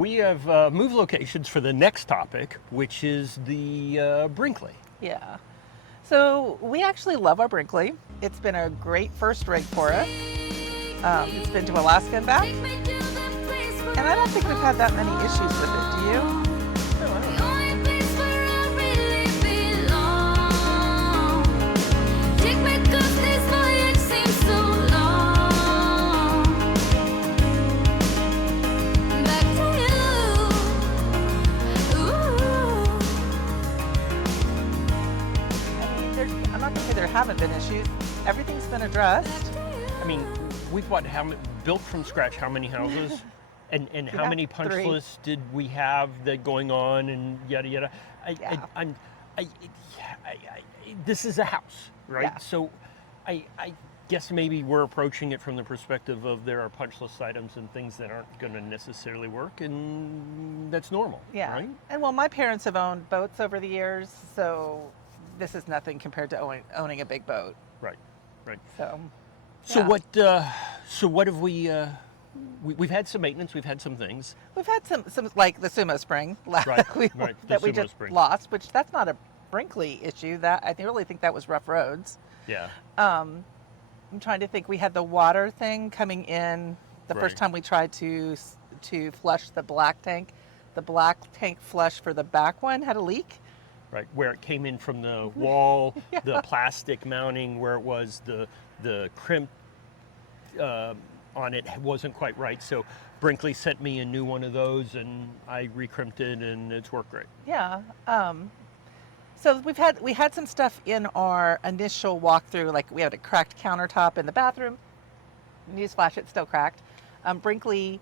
We have moved locations for the next topic, which is the Brinkley. Yeah. So we actually love our Brinkley. It's been a great first rig for us. It's been to Alaska and back. And I don't think we've had that many issues with it, do you? I'm not going to say there haven't been issues. Everything's been addressed. I mean, we've built from scratch how many houses? And how many punch 3. lists did we have that going on and yada yada? This is a house, right? Yeah. So I guess maybe we're approaching it from the perspective of there are punch list items and things that aren't going to necessarily work, and that's normal, Yeah. right? And well, my parents have owned boats over the years, so this is nothing compared to owning a big boat. Right, right. So what have we've had some maintenance, we've had some things. we've had some like the sumo spring Right, right, the that we sumo just spring. lost, which that's not a Brinkley issue. That I really think that was rough roads. Yeah. I'm trying to think. We had the water thing coming in the Right. first time we tried to flush the black tank. The black tank flush for the back one had a leak. Right, where it came in from the wall, Yeah. the plastic mounting where it was the crimp on it wasn't quite right. So Brinkley sent me a new one of those, and I recrimped it, and it's worked great. Yeah. So we had some stuff in our initial walkthrough, like we had a cracked countertop in the bathroom. Newsflash, it's still cracked. Brinkley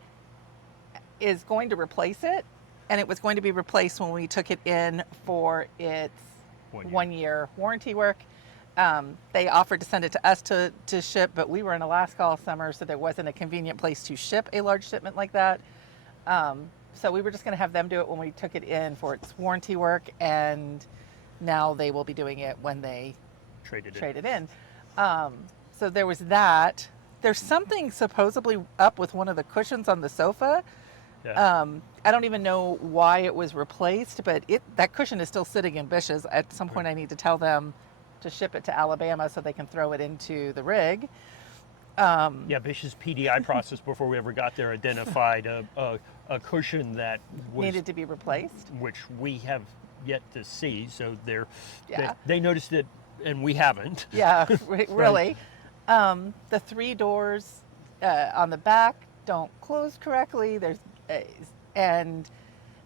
is going to replace it, and it was going to be replaced when we took it in for its 1 year warranty work. They offered to send it to us to ship, but we were in Alaska all summer, so there wasn't a convenient place to ship a large shipment like that. So we were just going to have them do it when we took it in for its warranty work, and now they will be doing it when they trade it in. So there was that. There's something supposedly up with one of the cushions on the sofa. Yeah. I don't even know why it was replaced, but that cushion is still sitting in Bish's. At some point I need to tell them to ship it to Alabama so they can throw it into the rig. Yeah, Bish's PDI process before we ever got there identified a cushion that needed to be replaced, which we have yet to see. So Yeah. they noticed it, and we haven't. Yeah, really. The 3 doors on the back don't close correctly. And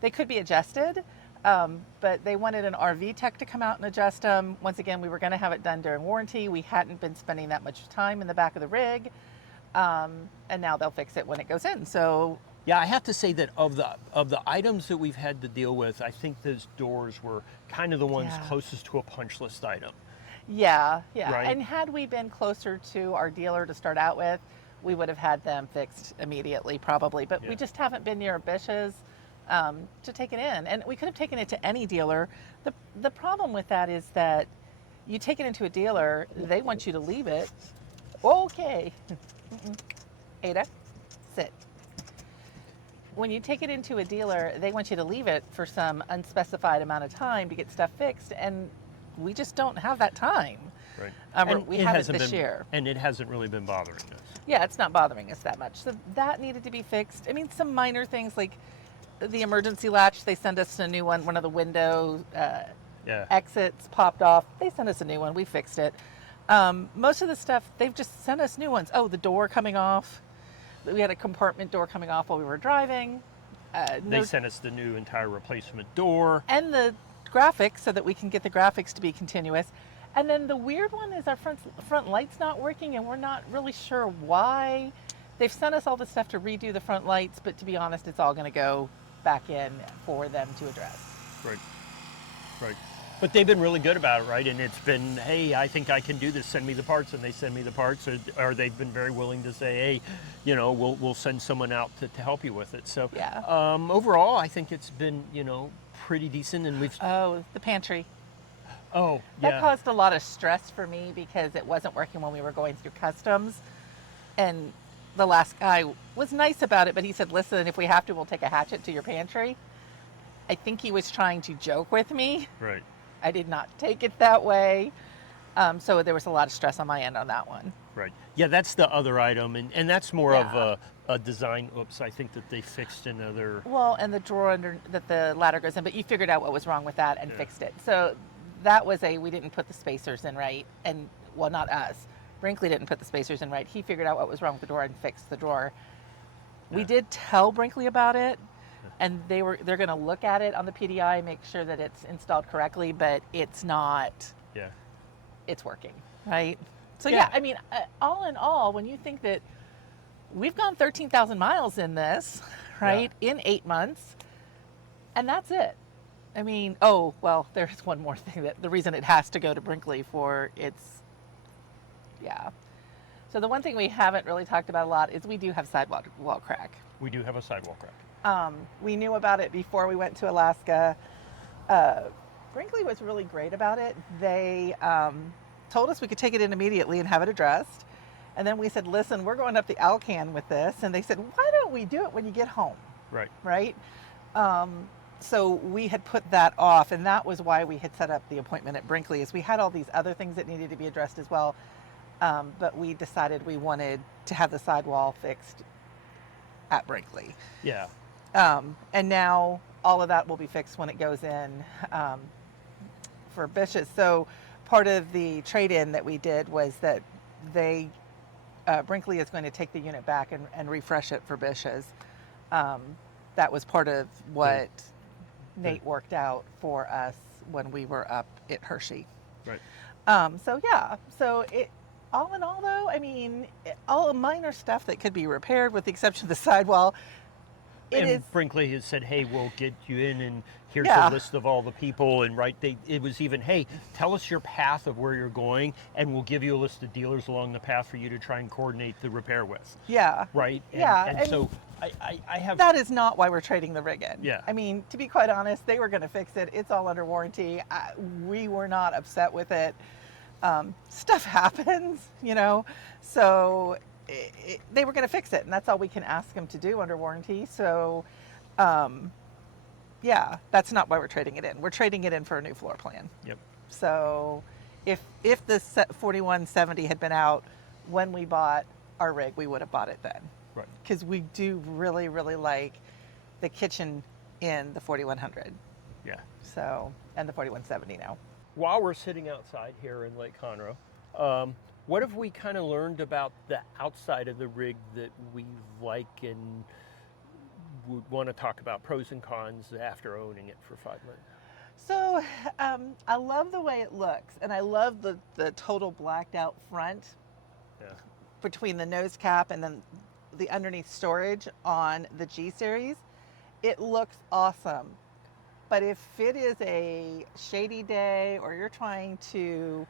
they could be adjusted, but they wanted an RV tech to come out and adjust them. Once again, we were going to have it done during warranty. We hadn't been spending that much time in the back of the rig, and now they'll fix it when it goes in. So yeah, I have to say that of the items that we've had to deal with, I think those doors were kind of the ones Yeah. closest to a punch list item. yeah. Right. And had we been closer to our dealer to start out with, we would have had them fixed immediately, probably. But Yeah. we just haven't been near Bish's to take it in. And we could have taken it to any dealer. The problem with that is that you take it into a dealer, they want you to leave it. Okay. Ada, sit. When you take it into a dealer, they want you to leave it for some unspecified amount of time to get stuff fixed. And we just don't have that time. Right. And we have it this year. And it hasn't really been bothering us. Yeah, it's not bothering us that much. So that needed to be fixed. I mean, some minor things like the emergency latch, they sent us a new one. One of the window Yeah. exits popped off. They sent us a new one. We fixed it. Most of the stuff, they've just sent us new ones. Oh, the door coming off. We had a compartment door coming off while we were driving. They sent us the new entire replacement door. And the graphics so that we can get the graphics to be continuous. And then the weird one is our front light's not working, and we're not really sure why. They've sent us all the stuff to redo the front lights, but to be honest, it's all going to go back in for them to address. Right. Right. But they've been really good about it, right? And it's been, hey, I think I can do this. Send me the parts, and they send me the parts, or they've been very willing to say, hey, we'll send someone out to help you with it. So Yeah. Overall, I think it's been pretty decent, and we've. Oh, the pantry. Oh, That yeah. caused a lot of stress for me because it wasn't working when we were going through customs. And the last guy was nice about it, but he said, listen, if we have to, we'll take a hatchet to your pantry. I think he was trying to joke with me. Right. I did not take it that way. So there was a lot of stress on my end on that one. Right. Yeah, that's the other item, and that's more Yeah. of a design. Oops, I think that they fixed another. Well, and the drawer under that the ladder goes in, but you figured out what was wrong with that and Yeah. fixed it. So that was we didn't put the spacers in right, and well, not us. Brinkley didn't put the spacers in right. He figured out what was wrong with the door and fixed the drawer. We Yeah. did tell Brinkley about it, and they're going to look at it on the PDI, make sure that it's installed correctly, but it's not. Yeah. It's working, right? So Yeah. yeah, I mean, all in all, when you think that we've gone 13,000 miles in this, right, in 8 months, and that's it. I mean, oh, well, there's one more thing, that the reason it has to go to Brinkley for its, yeah. So the one thing we haven't really talked about a lot is we do have sidewalk wall crack. We do have a sidewalk rack. We knew about it before we went to Alaska. Brinkley was really great about it. They told us we could take it in immediately and have it addressed. And then we said, listen, we're going up the Alcan with this. And they said, why don't we do it when you get home? Right. Right? So we had put that off, and that was why we had set up the appointment at Brinkley, is we had all these other things that needed to be addressed as well. But we decided we wanted to have the sidewall fixed at Brinkley. Yeah. And now all of that will be fixed when it goes in for Bish's. So part of the trade-in that we did was that Brinkley is going to take the unit back and refresh it for Bish's. That was part of what Nate worked out for us when we were up at Hershey. Right. So yeah, so it, all in all though, I mean, all minor stuff that could be repaired with the exception of the sidewall. And Brinkley has said, hey, we'll get you in, and here's Yeah. a list of all the people. And it was even, hey, tell us your path of where you're going, and we'll give you a list of dealers along the path for you to try and coordinate the repair with. Yeah. Right? And, Yeah, And, and so I have. That is not why we're trading the rig in. Yeah. I mean, to be quite honest, they were going to fix it. It's all under warranty. We were not upset with it. Stuff happens, you know, so they were going to fix it, and that's all we can ask them to do under warranty. So, yeah, that's not why we're trading it in. We're trading it in for a new floor plan. Yep. So, if the 4170 had been out when we bought our rig, we would have bought it then. Right. Because we do really, really like the kitchen in the 4100. Yeah. So, and the 4170 now. While we're sitting outside here in Lake Conroe, what have we kind of learned about the outside of the rig that we like and would want to talk about, pros and cons after owning it for 5 months? So, I love the way it looks, and I love the total blacked out front Yeah. between the nose cap and then the underneath storage on the G series. It looks awesome. But if it is a shady day or you're trying to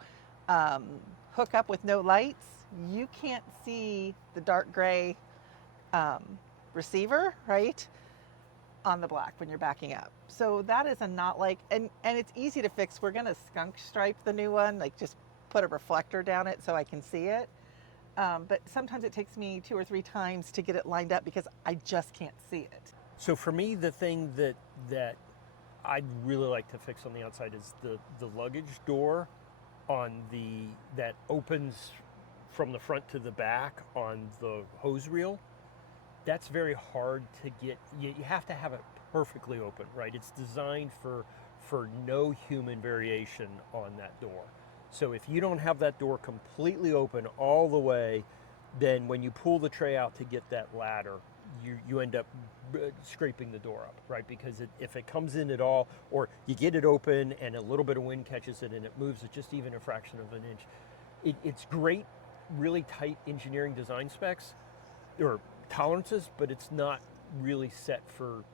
hook up with no lights, you can't see the dark gray receiver, right, on the black when you're backing up. So that is a not like, and it's easy to fix. We're gonna skunk stripe the new one, like just put a reflector down it so I can see it. But sometimes it takes me 2 or 3 times to get it lined up because I just can't see it. So for me, the thing that I'd really like to fix on the outside is the luggage door that opens from the front to the back on the hose reel. That's very hard to get. You have to have it perfectly open, right? It's designed for no human variation on that door. So if you don't have that door completely open all the way, then when you pull the tray out to get that ladder, you end up scraping the door up, right? Because if it comes in at all, or you get it open and a little bit of wind catches it and it moves it just even a fraction of an inch, it's great, really tight engineering design specs or tolerances, but it's not really set for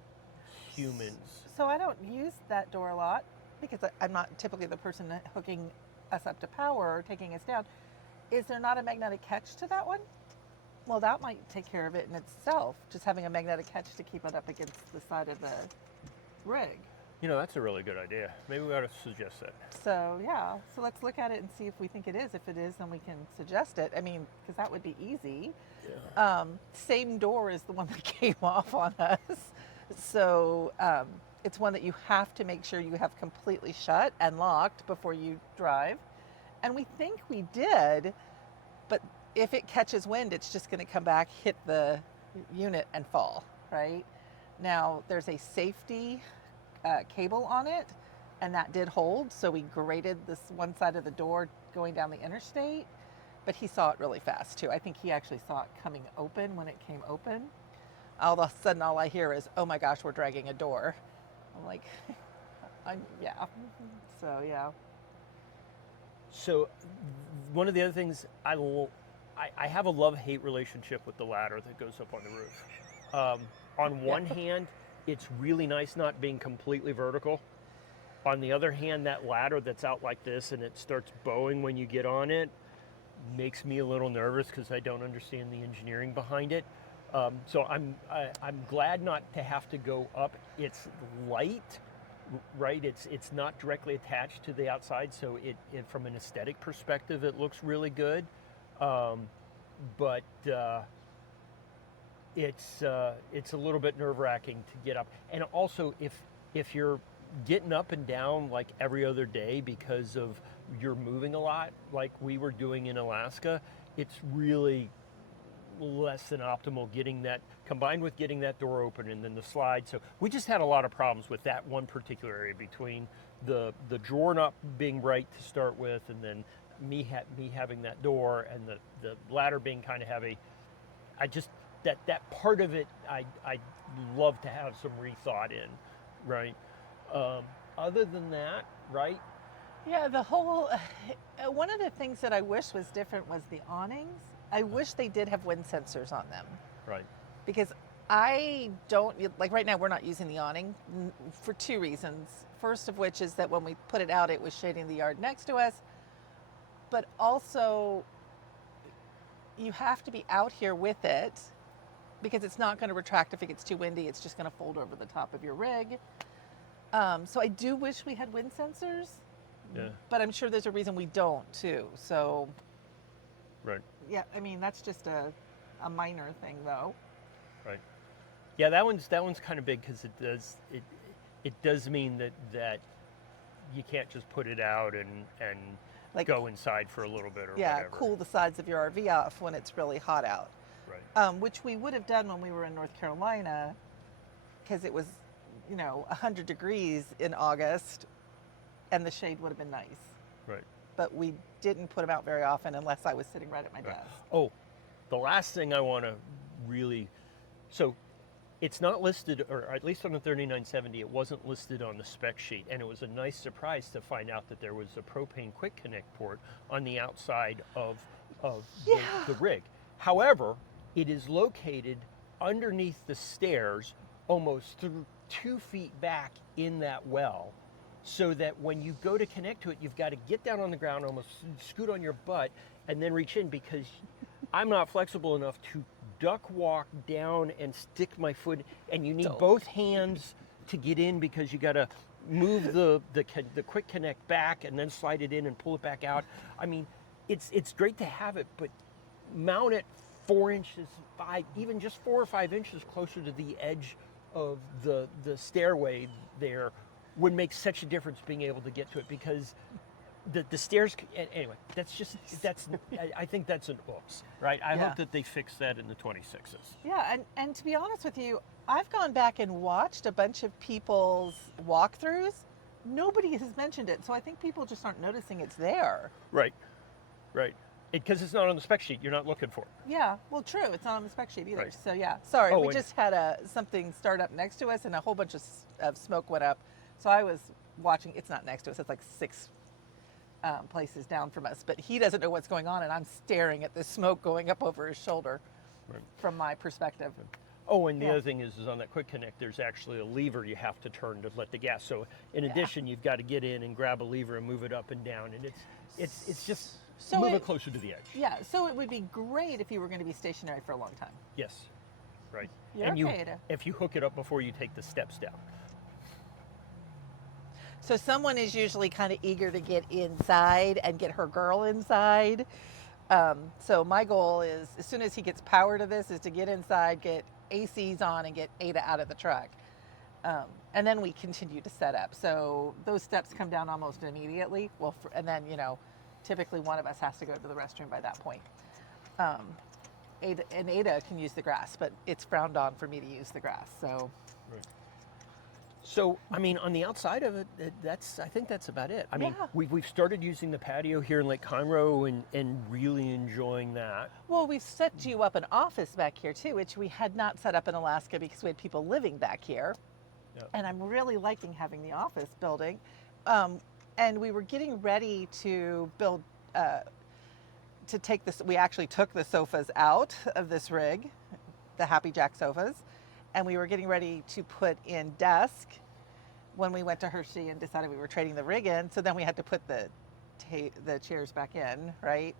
humans. So I don't use that door a lot because I'm not typically the person hooking us up to power or taking us down. Is there not a magnetic catch to that one? Well, that might take care of it in itself, just having a magnetic catch to keep it up against the side of the rig. You know, that's a really good idea. Maybe we ought to suggest that. So yeah, so let's look at it and see if we think it is. If it is, then we can suggest it. I mean, because that would be easy. Same door as the one that came off on us. So it's one that you have to make sure you have completely shut and locked before you drive. And we think we did, but if it catches wind, it's just going to come back, hit the unit, and fall, right? Now, there's a safety cable on it, and that did hold. So we grated this one side of the door going down the interstate, but he saw it really fast too. I think he actually saw it coming open when it came open. All of a sudden, all I hear is, "Oh my gosh, we're dragging a door." I'm like, yeah. So yeah. So one of the other things I have a love-hate relationship with the ladder that goes up on the roof. On one hand, it's really nice not being completely vertical. On the other hand, that ladder that's out like this and it starts bowing when you get on it makes me a little nervous because I don't understand the engineering behind it. So I'm glad not to have to go up. It's light, right? It's not directly attached to the outside, so it from an aesthetic perspective, it looks really good. But it's a little bit nerve-wracking to get up. And also, if you're getting up and down like every other day because of you're moving a lot, like we were doing in Alaska, it's really less than optimal getting that, combined with getting that door open and then the slide. So we just had a lot of problems with that one particular area, between the drawer not being right to start with, and then me having that door, and the ladder being kind of heavy. I just, that part of it, I'd love to have some rethought in, right? Other than that, right? Yeah, the whole, one of the things that I wish was different was the awnings. I wish they did have wind sensors on them. Right. Because I don't, like right now we're not using the awning for two reasons. First of which is that when we put it out, it was shading the yard next to us. But also, you have to be out here with it because it's not going to retract if it gets too windy. It's just going to fold over the top of your rig. So I do wish we had wind sensors. Yeah. But I'm sure there's a reason we don't too. So. Right. Yeah, I mean that's just a minor thing though. Right. Yeah, that one's kind of big because it does mean that you can't just put it out and like, go inside for a little bit or whatever. Cool the sides of your RV off when it's really hot out. Right. Which we would have done when we were in North Carolina, because it was, 100 degrees in August, and the shade would have been nice. Right. But we didn't put them out very often unless I was sitting right at my desk. Oh, the last thing I want to really, so it's not listed, or at least on the 3970, it wasn't listed on the spec sheet, and it was a nice surprise to find out that there was a propane quick connect port on the outside of the rig. However, it is located underneath the stairs, almost 2 feet back in that well, so that when you go to connect to it, you've got to get down on the ground, almost scoot on your butt, and then reach in, because I'm not flexible enough to duck walk down and stick my foot, and you need both hands to get in, because you got to move the quick connect back and then slide it in and pull it back out. I mean, it's great to have it, but mount it 4 inches, even just 4 or 5 inches closer to the edge of the stairway there would make such a difference being able to get to it, because the stairs, anyway, I think that's an oops, right? I hope that they fix that in the 26s. Yeah, and to be honest with you, I've gone back and watched a bunch of people's walkthroughs. Nobody has mentioned it, so I think people just aren't noticing it's there. Right. Because it's not on the spec sheet, you're not looking for it. Yeah, well, true. It's not on the spec sheet either. Right. So yeah, sorry. Oh, we just had something start up next to us, and a whole bunch of smoke went up. So I was watching. It's not next to us. It's like 6 places down from us. But he doesn't know what's going on, and I'm staring at the smoke going up over his shoulder from my perspective. Oh, and the other thing is on that quick connect, there's actually a lever you have to turn to let the gas. So in addition, you've got to get in and grab a lever and move it up and down, and it's just move it closer to the edge. Yeah. So it would be great if you were going to be stationary for a long time. Yes. Right. You're and okay if you hook it up before you take the steps down. So someone is usually kind of eager to get inside and get her girl inside. So my goal is, as soon as he gets power to this, is to get inside, get ACs on, and get Ada out of the truck. And then we continue to set up. So those steps come down almost immediately. Well, and then, typically one of us has to go to the restroom by that point. Ada can use the grass, but it's frowned on for me to use the grass. So, right. So I mean, on the outside of it, I think that's about it. I mean, we've started using the patio here in Lake Conroe and really enjoying that. Well, we've set you up an office back here too, which we had not set up in Alaska because we had people living back here. Yep. And I'm really liking having the office building. And we were getting ready to build, to take this, we actually took the sofas out of this rig, the Happy Jack sofas, and we were getting ready to put in desk when we went to Hershey and decided we were trading the rig in. So then we had to put the chairs back in, right?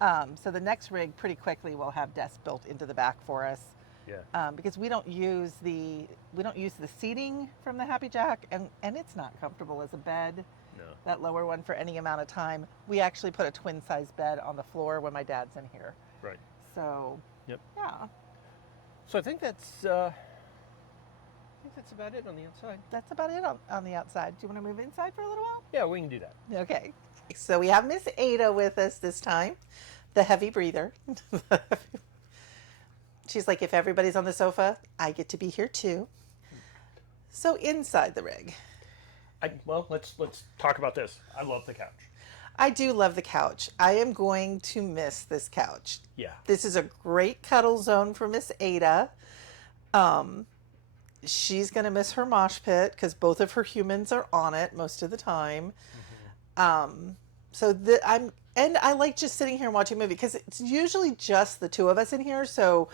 So the next rig pretty quickly will have desks built into the back for us. Yeah. Because we don't use the seating from the Happy Jack, and it's not comfortable as a bed. No. That lower one for any amount of time. We actually put a twin size bed on the floor when my dad's in here. Right. So. Yep. Yeah. So I think that's about it on the outside. That's about it on the outside. Do you want to move inside for a little while? Yeah, we can do that. Okay. So we have Miss Ada with us this time, the heavy breather. She's like, if everybody's on the sofa, I get to be here too. So inside the rig. Well, let's talk about this. I love the couch. I do love the couch. I am going to miss this couch. Yeah. This is a great cuddle zone for Miss Ada. She's going to miss her mosh pit because both of her humans are on it most of the time. Mm-hmm. And I like just sitting here and watching a movie because it's usually just the two of us in here. So,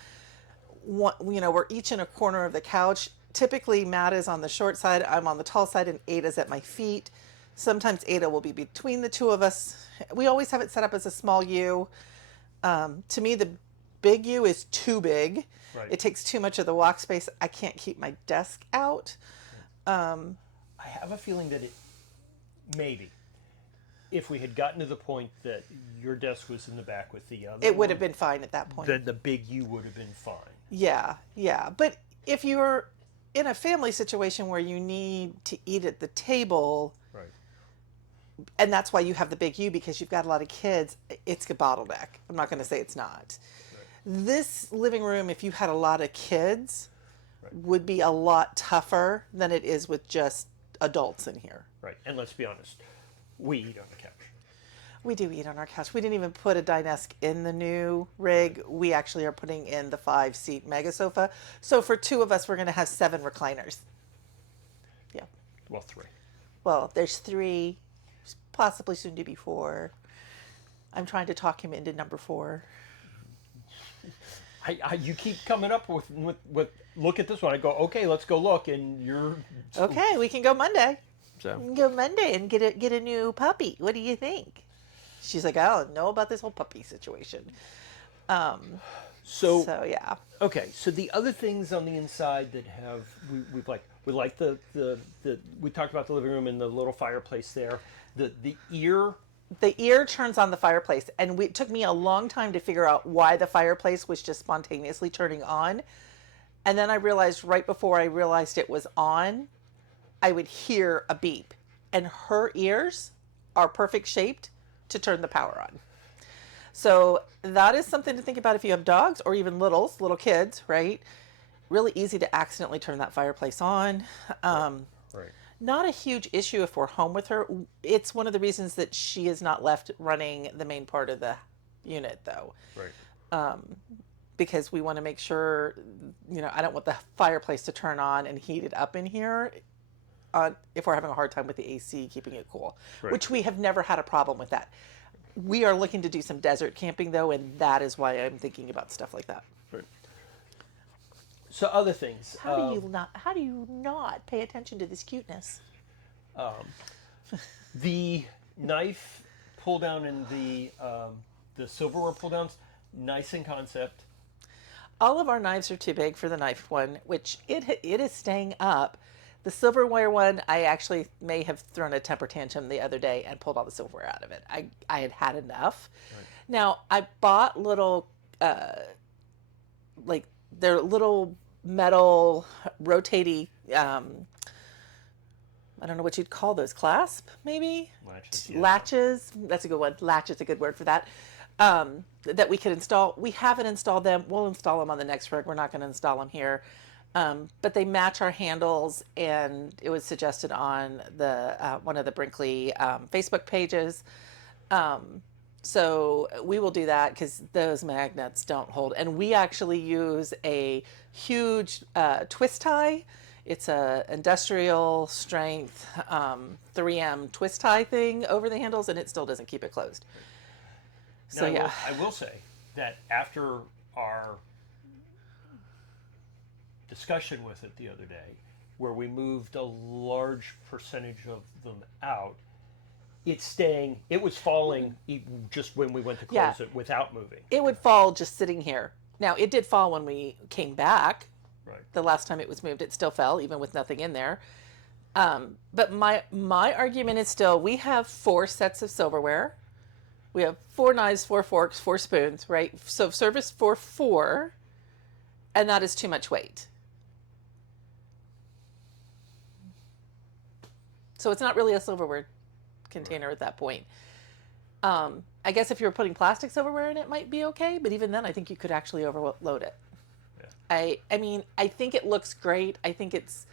we're each in a corner of the couch. Typically, Matt is on the short side, I'm on the tall side, and Ada's at my feet. Sometimes Ada will be between the two of us. We always have it set up as a small U. To me, the big U is too big. Right. It takes too much of the walk space. I can't keep my desk out. I have a feeling that maybe, if we had gotten to the point that your desk was in the back with the other, it would have been fine at that point. The big U would have been fine. Yeah. But if you're in a family situation where you need to eat at the table, right, and that's why you have the big U because you've got a lot of kids, it's a bottleneck. I'm not going to say it's not. Right. This living room, if you had a lot of kids, right, would be a lot tougher than it is with just adults in here. Right, and let's be honest, we eat on the couch. We do eat on our couch. We didn't even put a dinette in the new rig. We actually are putting in the 5-seat mega sofa. So for two of us, we're going to have 7 recliners. Yeah. Well, 3. Well, there's 3, possibly soon to be 4. I'm trying to talk him into number 4. You keep coming up with look at this one. I go, okay, let's go look, and you're okay. We can go Monday. So we can go Monday and get a new puppy. What do you think? She's like, I don't know about this whole puppy situation. So yeah. Okay, so the other things on the inside that we like the we talked about the living room and the little fireplace there. The ear turns on the fireplace, and it took me a long time to figure out why the fireplace was just spontaneously turning on. And then I realized right before I realized it was on, I would hear a beep, and her ears are perfect shaped to turn the power on. So that is something to think about if you have dogs or even little kids, right? Really easy to accidentally turn that fireplace on. Right. Not a huge issue if we're home with her. It's one of the reasons that she is not left running the main part of the unit, though. Right. Because we want to make sure, I don't want the fireplace to turn on and heat it up in here if we're having a hard time with the AC keeping it cool, right, which we have never had a problem with that. We are looking to do some desert camping, though, and that is why I'm thinking about stuff like that. Right. So other things. How do you not pay attention to this cuteness? The knife pull down and the silverware pull downs, nice in concept. All of our knives are too big for the knife one, which it is staying up. The silverware one, I actually may have thrown a temper tantrum the other day and pulled all the silverware out of it. I had had enough. Right. Now, I bought little, like, they're little metal rotating, I don't know what you'd call those, clasp, maybe? Latches. Yeah. Latches. That's a good one. Latch is a good word for that. That we could install. We haven't installed them. We'll install them on the next rig. We're not going to install them here. But they match our handles, and it was suggested on the one of the Brinkley Facebook pages. So we will do that because those magnets don't hold. And we actually use a huge twist tie. It's a industrial strength 3M twist tie thing over the handles, and it still doesn't keep it closed. Now, So yeah, I will say that after our discussion with it the other day, where we moved a large percentage of them out, it's staying. It was falling just when we went to close it without moving. it would fall just sitting here. Now it did fall when we came back. Right. The last time it was moved, it still fell even with nothing in there. But my argument is still, we have 4 sets of silverware. We have 4 knives, 4 forks, 4 spoons, right? So service for 4, and that is too much weight. So it's not really a silverware container at that point. I guess if you were putting plastic silverware in it, might be okay, but even then, I think you could actually overload it. Yeah. I mean, I think it looks great. I think it's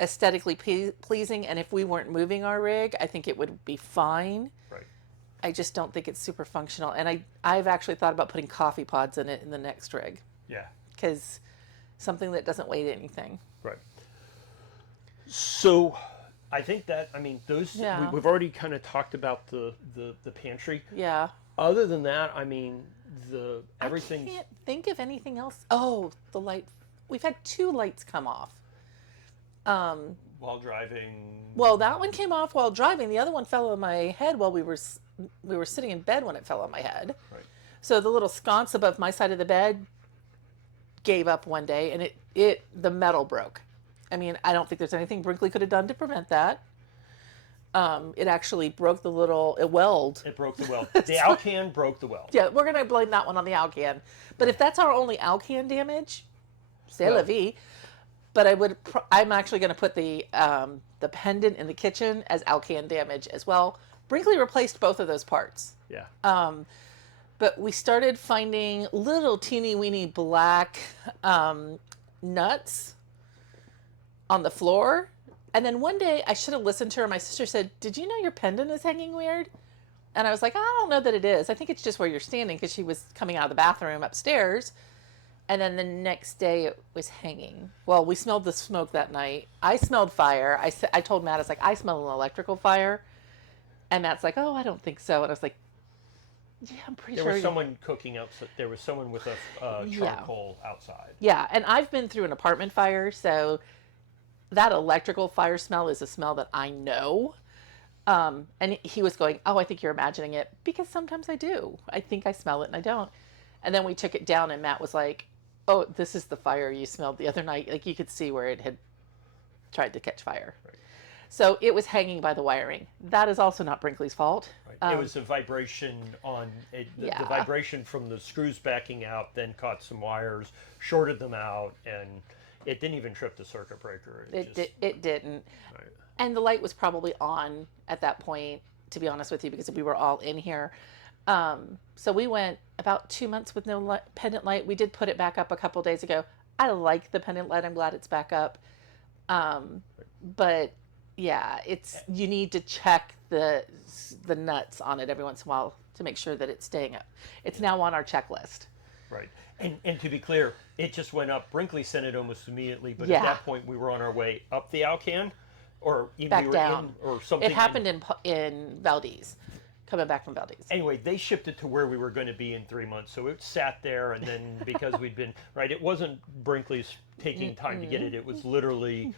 aesthetically pleasing, and if we weren't moving our rig, I think it would be fine. Right. I just don't think it's super functional, and I've actually thought about putting coffee pods in it in the next rig. Yeah. Because something that doesn't weigh anything. Right. So, I think that, I mean, those, Yeah. we've already kind of talked about the pantry. Yeah. Other than that, I mean, everything. I can't think of anything else. Oh, the light. We've had 2 lights come off. While driving. Well, that one came off while driving. The other one fell on my head while we were sitting in bed when it fell on my head. Right. So the little sconce above my side of the bed gave up one day, and the metal broke. I mean, I don't think there's anything Brinkley could have done to prevent that. It actually broke the little weld. It broke the weld. The Alcan broke the weld. Yeah, we're gonna blame that one on the Alcan. But if that's our only Alcan damage, c'est la vie. But I'm actually gonna put the pendant in the kitchen as Alcan damage as well. Brinkley replaced both of those parts. Yeah. But we started finding little teeny weeny black nuts on the floor. And then one day I should have listened to her. My sister said, "Did you know your pendant is hanging weird?" And I was like, "I don't know that it is. I think it's just where you're standing," because she was coming out of the bathroom upstairs. And then the next day it was hanging. Well, we smelled the smoke that night. I smelled fire. I told Matt, I was like, "I smell an electrical fire." And Matt's like, "Oh, I don't think so." And I was like, "Yeah, I'm pretty sure." There was someone cooking outside. There was someone with a charcoal outside. Yeah, and I've been through an apartment fire, so that electrical fire smell is a smell that I know. And he was going, "Oh, I think you're imagining it," because sometimes I do. I think I smell it and I don't. And then we took it down, and Matt was like, "Oh, this is the fire you smelled the other night." Like, you could see where it had tried to catch fire. Right. So it was hanging by the wiring. That is also not Brinkley's fault. Right. It was a vibration on it. The vibration from the screws backing out then caught some wires, shorted them out, and it didn't even trip the circuit breaker. It didn't. Right. And the light was probably on at that point, to be honest with you, because we were all in here. So we went about 2 months with no pendant light. We did put it back up a couple days ago. I like the pendant light. I'm glad it's back up. But yeah, you need to check the nuts on it every once in a while to make sure that it's staying up. It's now on our checklist. Right. And to be clear, it just went up. Brinkley sent it almost immediately, but at that point we were on our way up the Alcan, or even back we were down, or something. It happened in Valdez, coming back from Valdez. Anyway, they shipped it to where we were going to be in 3 months, so it sat there, and then because we'd been right, it wasn't Brinkley's taking time to get it. It was literally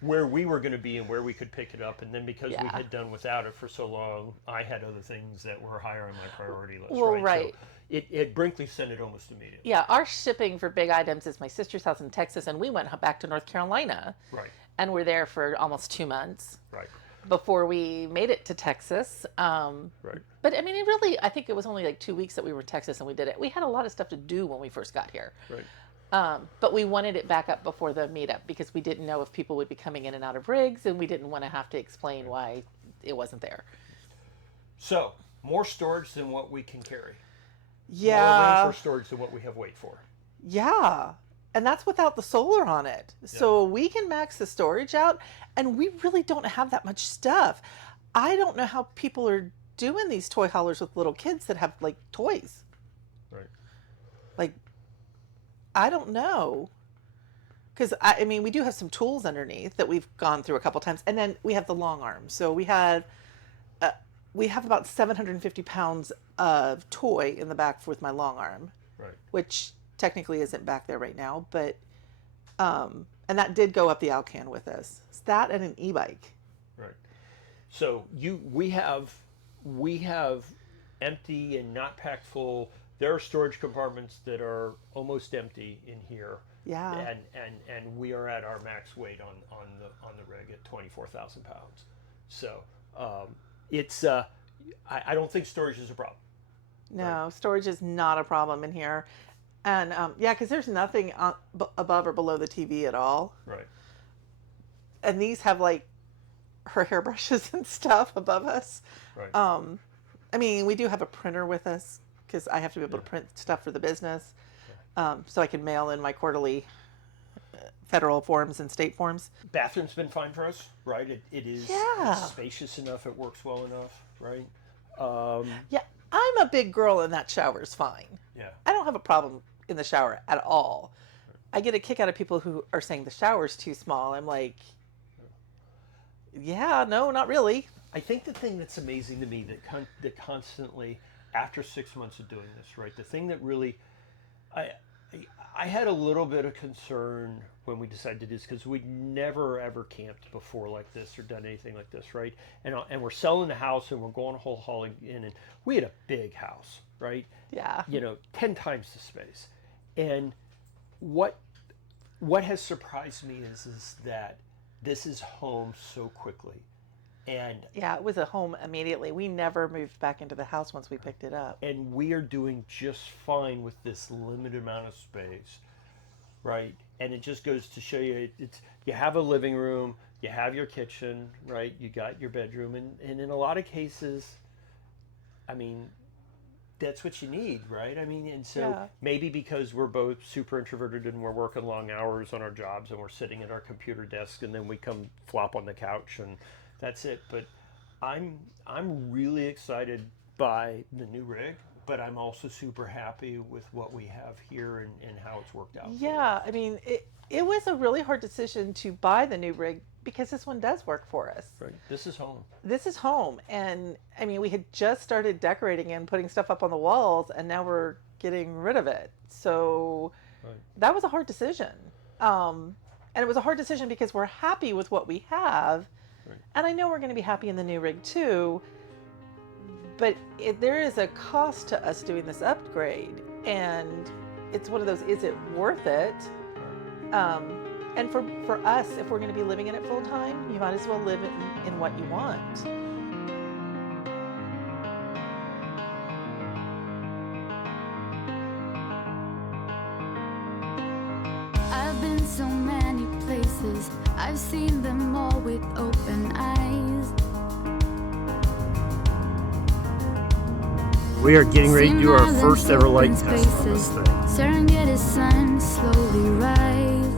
where we were going to be and where we could pick it up, and then because we had done without it for so long, I had other things that were higher on my priority list. Well, right. So Brinkley sent it almost immediately. Yeah, our shipping for big items is my sister's house in Texas, and we went back to North Carolina. Right. and we're there for almost 2 months. Right. Before we made it to Texas. Right. But I mean, it really, I think it was only like 2 weeks that we were in Texas and we did it. We had a lot of stuff to do when we first got here. Right. But we wanted it back up before the meetup because we didn't know if people would be coming in and out of rigs, and we didn't want to have to explain why it wasn't there. So, more storage than what we can carry. Yeah. More range for storage than what we have weight for. Yeah. And that's without the solar on it. So we can max the storage out, and we really don't have that much stuff. I don't know how people are doing these toy haulers with little kids that have like toys. Right. Like, I don't know. Because, I mean, we do have some tools underneath that we've gone through a couple times. And then we have the long arm. So we have about 750 pounds of toy in the back with my long arm. Right. Which technically isn't back there right now, but and that did go up the Alcan with us. It's that and an e-bike. Right. So we have empty and not packed full. There are storage compartments that are almost empty in here. Yeah. And we are at our max weight on the rig at 24,000 pounds. So it's I don't think storage is a problem. No, right? Storage is not a problem in here. And yeah, because there's nothing above or below the TV at all. Right. And these have like her hairbrushes and stuff above us. Right. I mean, we do have a printer with us because I have to be able to print stuff for the business, so I can mail in my quarterly federal forms and state forms. Bathroom's been fine for us, right? It is spacious enough. It works well enough, right? Yeah, I'm a big girl and that shower's fine. Yeah. I don't have a problem in the shower at all. I get a kick out of people who are saying the shower's too small. I'm like, yeah, no, not really. I think the thing that's amazing to me that constantly, after 6 months of doing this, right, the thing that really, I had a little bit of concern when we decided to do this because we'd never ever camped before like this or done anything like this, right? And we're selling the house and we're going whole hauling in, and we had a big house, right? Yeah. 10 times the space. And what has surprised me is that this is home so quickly. And yeah, it was a home immediately. We never moved back into the house once we picked it up. And we are doing just fine with this limited amount of space, right? And it just goes to show you, you have a living room, you have your kitchen, right? You got your bedroom, and in a lot of cases, I mean, that's what you need, right? I mean, and so maybe because we're both super introverted and we're working long hours on our jobs and we're sitting at our computer desk and then we come flop on the couch and that's it. But I'm really excited by the new rig, but I'm also super happy with what we have here and how it's worked out. Yeah, I mean, it was a really hard decision to buy the new rig because this one does work for us. Right. This is home. This is home. And I mean, we had just started decorating and putting stuff up on the walls, and now we're getting rid of it. So that was a hard decision. And it was a hard decision because we're happy with what we have. Right. And I know we're going to be happy in the new rig too. But there is a cost to us doing this upgrade. And it's one of those, is it worth it? And for us, if we're going to be living in it full time, you might as well live in what you want. I've been so many places, I've seen them all with open eyes. We are getting ready to do our first ever light test on this thing. Staring at the sun slowly rise.